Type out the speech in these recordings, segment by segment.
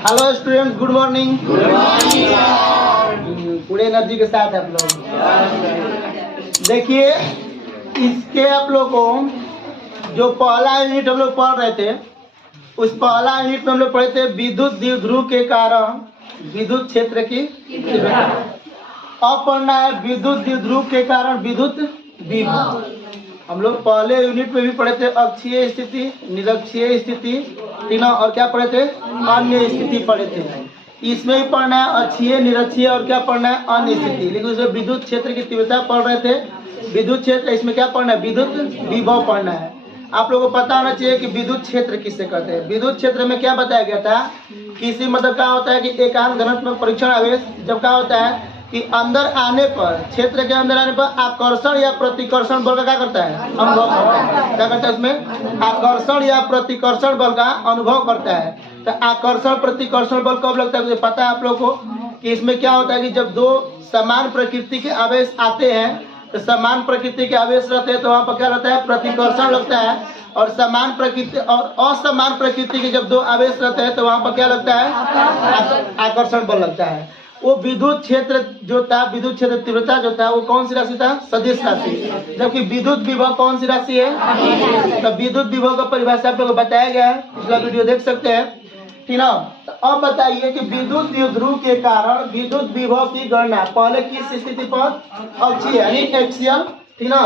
Hello students, good morning. पूरे energy के साथ आप लोग देखिए, इसके आप लोग को जो पहला यूनिट हम लोग पढ़ रहे थे, उस पहला यूनिट में हम लोग पढ़े थे विद्युत द्विध्रुव के कारण विद्युत क्षेत्र की तीव्रता। अब पढ़ना है विद्युत द्विध्रुव के कारण विद्युत विभव। हम लोग पहले यूनिट में भी पढ़े थे अक्षीय स्थिति, निरक्षीय स्थिति, तीनों, और क्या पढ़े थे, अन्य स्थिति पढ़े थे। इसमें भी पढ़ना है अक्षीय, निरक्षीय और क्या पढ़ना है, अन्य स्थिति। लेकिन उसमें विद्युत क्षेत्र की तीव्रता पढ़ रहे थे, विद्युत क्षेत्र। इसमें क्या पढ़ना है, विद्युत विभव पढ़ना है। आप लोगों को पता होना चाहिए कि विद्युत क्षेत्र किसे कहते हैं। विद्युत क्षेत्र में क्या बताया गया था, किसी मतलब क्या होता है कि एकांक घनत्व परीक्षण आवेश जब क्या होता है कि अंदर आने पर, क्षेत्र के अंदर आने पर आकर्षण या प्रतिकर्षण बल का क्या करता है, अनुभव करता है। क्या करता है, उसमें आकर्षण या प्रतिकर्षण बल का अनुभव करता है। तो आकर्षण प्रतिकर्षण बल कब लगता है, मुझे पता है आप लोग को कि इसमें क्या होता है कि जब दो समान प्रकृति के आवेश आते हैं, तो समान प्रकृति के आवेश रहते हैं तो वहाँ पर क्या रहता है, प्रतिकर्षण लगता है। और समान प्रकृति और असमान प्रकृति के जब दो आवेश रहते हैं तो वहाँ पर क्या लगता है, आकर्षण बल लगता है। वो विद्युत क्षेत्र जो था, विद्युत क्षेत्र तीव्रता जो था, वो कौन सी राशि था, सदिश राशि। जबकि विद्युत विभव कौन सी राशि है, तो विद्युत विभव का परिभाषा आप लोगों को बताया गया है, पिछला वीडियो देख सकते हैं, ठीक ना। तो अब बताइए कि विद्युत द्विध्रुव के कारण विद्युत विभव की गणना पहले किस स्थिति पर, अक्षीय यानी एक्सियल, ठीक ना,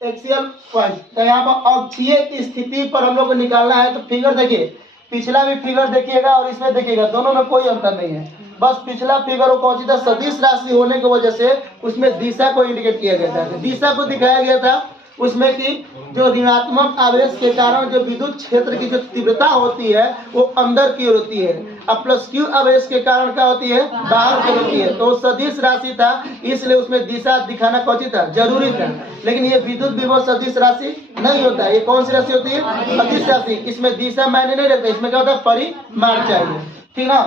एक्सियल पॉइंट। तो यहाँ पर अक्षीय स्थिति पर हम लोग को निकालना है। तो फिगर देखिए, पिछला भी फिगर देखिएगा और इसमें देखिएगा, दोनों में कोई अंतर नहीं है। बस पिछला फिगर वो कौन सी था, सदिश राशि होने की वजह से उसमें दिशा को इंडिकेट किया गया था, दिशा को दिखाया गया था उसमें कि जो ऋणात्मक आवेश के कारण जो विद्युत क्षेत्र की जो तीव्रता होती है वो अंदर की ओर होती है, और प्लस क्यू आवेश के कारण क्या होती है, बाहर की ओर होती है। तो सदिश राशि था, इसलिए उसमें दिशा दिखाना कौन सी था, जरूरी था। लेकिन ये विद्युत विभव सदिश राशि नहीं होता है। ये कौन सी राशि होती है, सदिश राशि। इसमें दिशा मायने नहीं रखता, इसमें क्या होता है, परिमाण चाहिए, ठीक ना।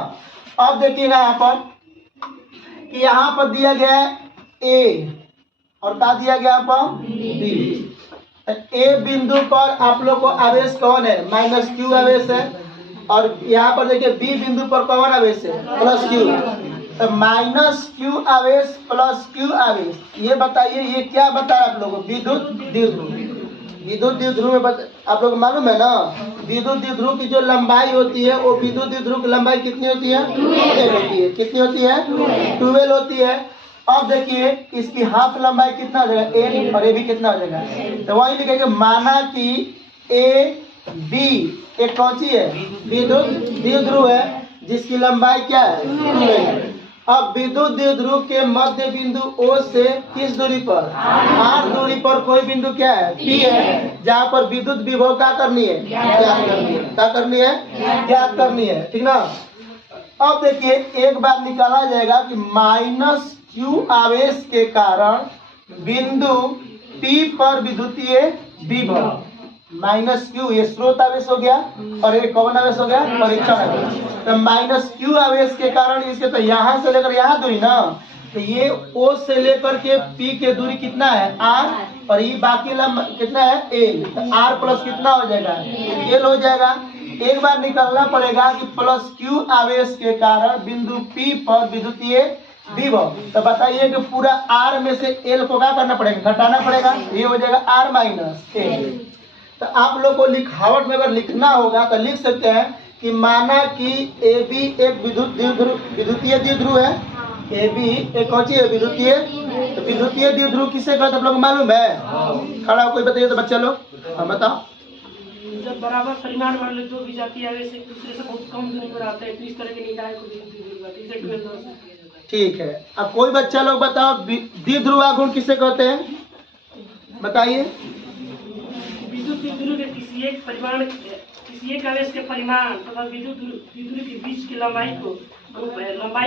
अब देखिएगा यहाँ पर कि यहाँ पर दिया गया है ए और क्या दिया गया यहाँ पर, बी। ए बिंदु पर आप लोग को आवेश कौन है, माइनस क्यू आवेश है। और यहाँ पर देखिए बी बिंदु पर कौन आवेश है, प्लस क्यू। तो माइनस क्यू आवेश प्लस क्यू आवेश, ये बताइए ये क्या बताया आप लोगों को, विद्युत द्विध्रुव। विद्युत द्विध्रुव में आप लोग मालूम है ना, विद्युत द्विध्रुव की जो लंबाई होती है वो विद्युत द्विध्रुव की लंबाई कितनी होती है, 12 होती है। कितनी होती है, 12 होती है। अब देखिए इसकी हाफ लंबाई कितना हो जाएगा, एल, और ये भी कितना हो जाएगा। तो वही लिखेंगे, माना कि ए बी एक कौन सी है, विद्युत द्विध्रुव है जिसकी लंबाई क्या है, 12 है। अब विद्युत द्विध्रुव के मध्य बिंदु O से किस दूरी पर, r दूरी पर कोई बिंदु क्या है, P है, जहाँ पर विद्युत विभव क्या करनी है, ज्ञात करनी है। क्या करनी है, ज्ञात करनी है, ठीक ना। अब देखिए एक बार निकाला जाएगा कि माइनस Q आवेश के कारण बिंदु P पर विद्युतीय विभव, माइनस क्यू ये स्रोत आवेश हो गया और ये कौन आवेश हो गया, परीक्षण आवेश। तो माइनस क्यू आवेश के कारण इसके, तो यहाँ से लेकर यहाँ दूरी ना, तो ये O से लेकर के P के दूरी कितना है, R, और ये बाकी कितना है, L। तो R प्लस कितना हो जाएगा, L हो जाएगा। एक बार निकलना पड़ेगा कि प्लस क्यू आवेश के कारण बिंदु P पर विद्युतीय विभव। तो बताइए कि पूरा R में से L को क्या करना पड़ेगा, घटाना पड़ेगा, ये हो जाएगा R माइनस L। तो आप लोग को लिखावट में अगर लिखना होगा तो लिख सकते हैं कि माना कि ए बी एक विद्युतीय द्विध्रुव है, ए बी एक कौन सी है, विद्युतीय। तो विद्युतीय द्विध्रुव किसे कहते हैं आप लोग मालूम है, खड़ा हो कोई बताइए तो बच्चा लोग, हाँ बताओ। जब बराबर परिमाण वाले दो विजातीय आवेश एक दूसरे से बहुत कम दूरी पर आते हैं तो इस तरह के निकाय को द्विध्रुव कहते हैं। ठीक है, अब कोई बच्चा लोग बताओ द्विध्रुव आघूर्ण किसे कहते हैं, बताइए। विद्युत द्विध्रुव के किसी एक आवेश के परिमाण तथा विद्युत द्विध्रुव के बीच की लंबाई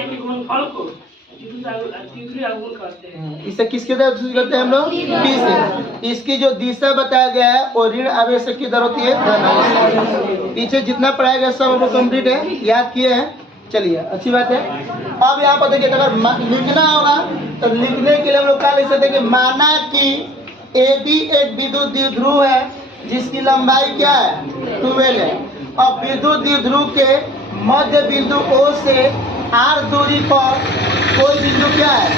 के गुणनफल को द्विध्रुव आघूर्ण कहते हैं। इसे किसके द्वारा करते हैं हम लोग, पी से। इसकी जो दिशा बताया गया है वो ऋण आवेश की दर होती है। पीछे जितना पढ़ाया गया सब हम कंप्लीट है, याद किए हैं, चलिए अच्छी बात है। अब यहाँ पर देखिए अगर लिखना होगा तो लिखने के लिए हम लोग क्या लिख सकते हैं कि माना कि ए बी एक विद्युत द्विध्रुव है जिसकी लंबाई क्या है, 12 है। अब विद्युत द्विध्रुव के मध्य बिंदु O से R दूरी पर कोई बिंदु क्या है?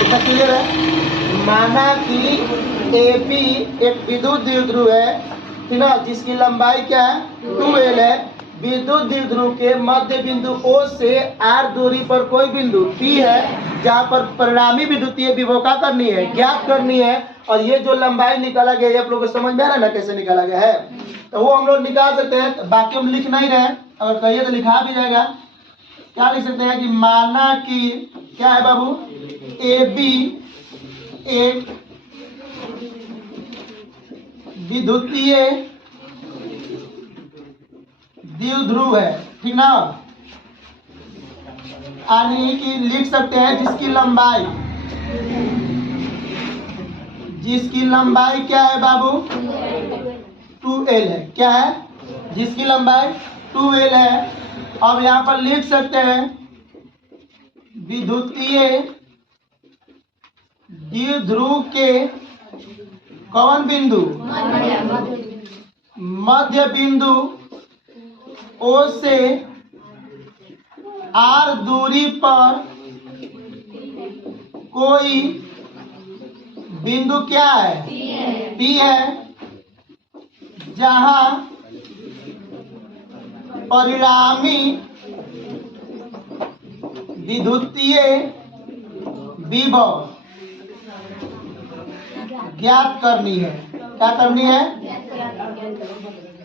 इतना क्लियर है? माना कि AB एक विद्युत द्विध्रुव है, ठीक ना, जिसकी लंबाई क्या है? 2L है। विद्युत द्विध्रुव के मध्य बिंदु O से R दूरी पर कोई बिंदु P है, जहाँ पर परिणामी विद्युतीय विभव का करनी है, ज्ञात करनी है। और ये जो लंबाई निकाला गया है, आप लोगों को समझ में आ रहा है ना कैसे निकाला गया है? तो वो हम लोग निकाल सकते हैं। बाकी हम लिख नहीं रहे, अगर कहिए तो लिखा भी जाएगा। क्या लिख सकते हैं कि माना कि क्या है बाबू, AB एक विद्युतीय द्विध्रुव है, ठीक ना, यानी कि लिख सकते हैं जिसकी लंबाई क्या है बाबू? 2L है। क्या है? जिसकी लंबाई 2L है। अब यहाँ पर लिख सकते हैं विद्युतीय द्विध्रुव के कौन बिंदु? मध्य बिंदु O से R दूरी पर कोई बिंदु क्या है? P है, जहां परिणामी विद्युतीय विभव ज्ञात करनी है। क्या करनी है?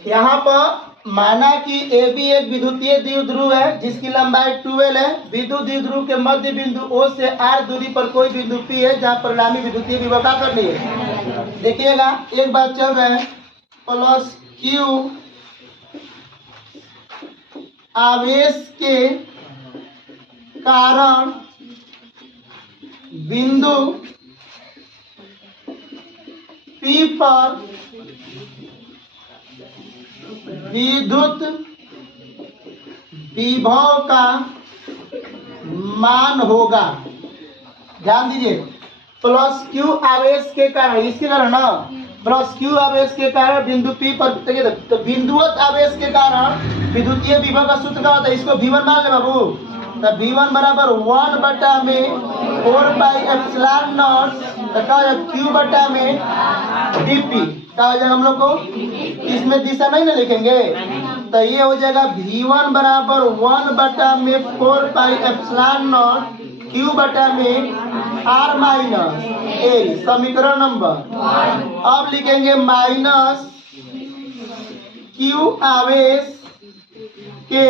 यहाँ पर माना कि AB एक विद्युतीय द्विध्रुव है जिसकी लंबाई 2L है। विद्युत द्विध्रुव के मध्य बिंदु O से R दूरी पर कोई बिंदु P है, जहाँ परिणामी विद्युतीय विभव क्या करनी है? देखिएगा, एक बात चल रहा है, प्लस Q आवेश के कारण बिंदु P पर विद्युत विभव का मान होगा। ध्यान दीजिए, प्लस Q आवेश के कारण, इसके कारण ना, प्लस Q आवेश के कारण बिंदु P पर, देखिए तो बिंदुवत आवेश के कारण विद्युतीय विभव का सूत्र क्या होता है? इसको V1 मान ले बाबू। तो V1 बराबर 1 बटा में 4 पाई एप्सिलॉन नॉट, Q बटा में dP। क्या हो जाएगा हम लोग को? इसमें दिशा नहीं ना लिखेंगे, तो ये हो जाएगा V1 बराबर 1 बटा में 4 पाई एप्सिलॉन नॉट Q बटा में R माइनस L, समीकरण नंबर। अब लिखेंगे माइनस Q आवेश के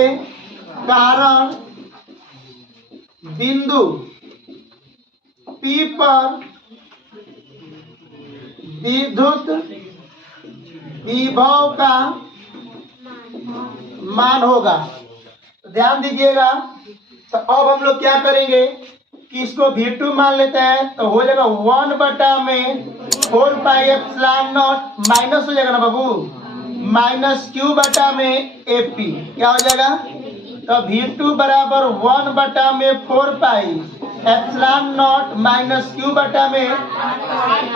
कारण बिंदु P पर विद्युत विभव का मान होगा। ध्यान दीजिएगा, तो अब हम लोग क्या करेंगे कि इसको V2 मान लेते हैं, तो हो जाएगा 1 बटा में 4 पाई एप्सिलॉन नॉट, माइनस हो जाएगा ना बाबू, माइनस Q बटा में AP। क्या हो जाएगा? तो V2 बराबर 1 बटा में 4 pi epsilon not minus Q बटा में,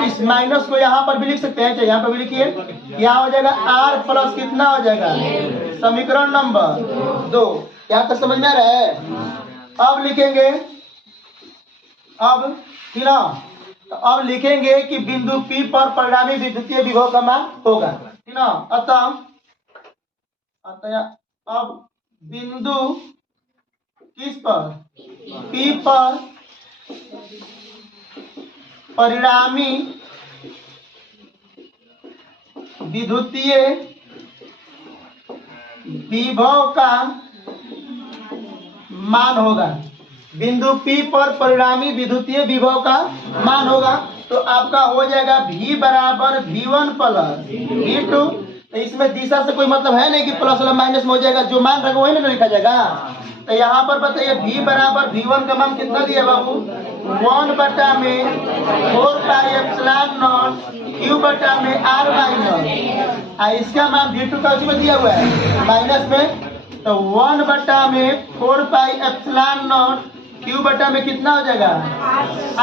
इस माइनस को यहाँ पर भी लिख सकते हैं, यहाँ पर भी लिखिए, यहाँ हो जाएगा R प्लस कितना हो जाएगा? समीकरण नंबर 2। यहाँ तक समझ में आ रहा है? अब लिखेंगे, अब ठीक ना, तो अब लिखेंगे कि बिंदु P पर परिणामी विद्युतीय विभव का मान होगा, ठीक ना। अतः अब बिंदु किस पर? P पर परिणामी विद्युतीय विभव का मान होगा। बिंदु P पर परिणामी विद्युतीय विभव का मान होगा, तो आपका हो जाएगा V बराबर V1 प्लस V2। तो इसमें दिशा से कोई मतलब है नहीं कि प्लस वाला माइनस में हो जाएगा, जो मान रहेगा वही ना लिखा जाएगा। तो यहाँ पर बताइए V बराबर V1 का मान कितना दिया बाबू? 1 बटा में 4 पाई एप्सिलॉन नॉट Q बटा में R माइनस, इसका मान V2 का उसमें दिया हुआ है माइनस में, तो 1 बटा में 4 पाई एप्सिलॉन नॉट Q बटा में कितना हो जाएगा?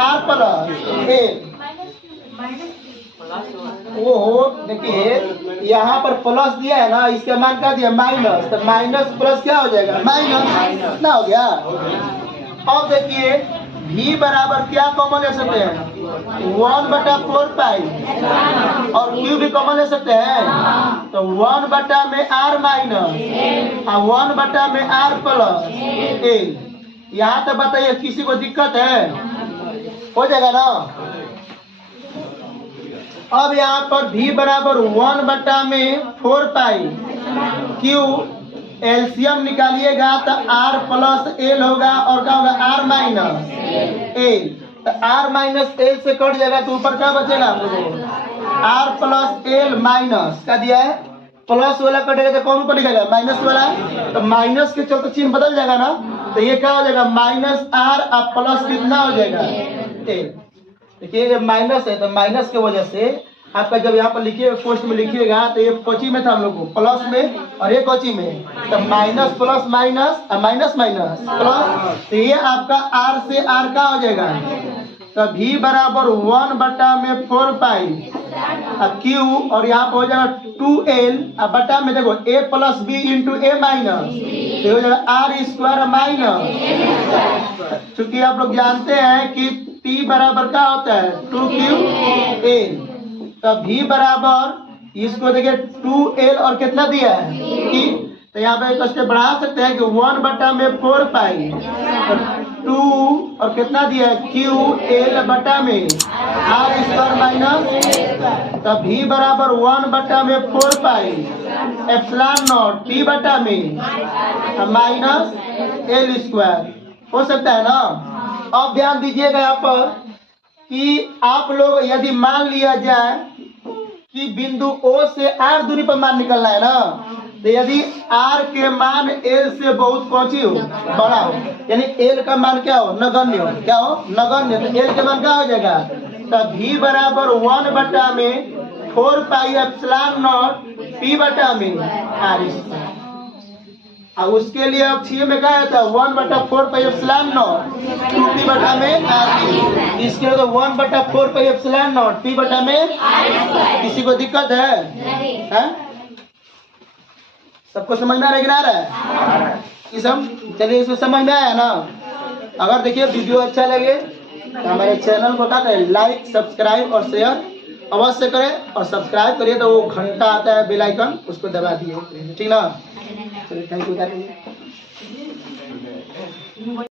R plus A। वो हो, देखिए यहाँ पर प्लस दिया है ना, इसका मान क्या दिया माइनस, तो माइनस प्लस क्या हो जाएगा माइनस ना हो गया। अब देखिए v बराबर क्या कॉमन ले सकते हैं 1/4 पाई और q भी कॉमन ले सकते हैं, तो 1 में r माइनस और 1 में r प्लस a। यहाँ तक बताइए किसी को दिक्कत है, हो जाएगा ना। अब यहाँ पर v बराबर 1/4 पाई q एलसीएम निकालिएगा तो r प्लस एल होगा और क्या होगा r माइनस एल, तो r माइनस एल से कट जाएगा तो ऊपर क्या बचेगा आप लोगों को r प्लस एल माइनस का दिया है, प्लस वाला कटेगा तो कौन ऊपर लिखेगा माइनस वाला, तो माइनस के चलते चिन्ह बदल जाएगा ना, तो ये क्या हो जाएगा माइनस r और प्लस कितना हो जाएगा एल। देखिए जब माइनस है तो माइनस की वजह से आपका जब यहाँ पर लिखिएगा पोस्ट में लिखिएगा तो ये कोची में था हम लोग को प्लस में और ये कोची में, तो minus plus minus minus minus plus, तो ये आपका r से r का हो जाएगा, तो v बराबर 1/4 पाई q और यहाँ पर हो जाएगा 2l और बटा में देखो a plus b into a minus, तो हो जाएगा r स्क्वायर माइनस, चूंकि आप लोग जानते हैं कि p बराबर क्या होता है 2q a, तो v बराबर इसको देखिए 2l और कितना दिया है कि, तो यहाँ पे एक स्टेप बढ़ा सकते हैं कि 1/4 पाई 2 और कितना दिया है q l बटा में r स्क्वायर माइनस, तो v बराबर 1/4 पाई एप्सिलॉन नॉट p बटा में माइनस l स्क्वायर, हो सकता है ना। अब ध्यान दीजिएगा यहाँ पर कि आप लोग यदि मान लिया जाए कि बिंदु O से R दूरी पर मान निकलना है ना, तो यदि R के मान L से बहुत कौची हो बड़ा हो, यानी L का मान क्या हो नगण्य हो, क्या हो नगण्य, तो L के मान क्या हो जाएगा, तो v बराबर 1/4 पाई एप्सिलॉन नॉट p बटा में r, और उसके लिए अब छह में क्या आता है 1/4 पाई एप्सिलॉन नॉट 2p बटा में r, इसके लिए तो 1/4 पाई एप्सिलॉन नॉट p बटा में, किसी को दिक्कत है? सबको समझ में आ रहा है ये सब, चलिए इसको समझ में आया ना। अगर देखिए वीडियो अच्छा लगे तो हमारे चैनल को क्या करें लाइक सब्सक्राइब और शेयर अवश्य करें, और सब्सक्राइब करिए तो वो घंटा आता है बेल आइकन उसको दबा दिए, ठीक ना। चलिए थैंक यू।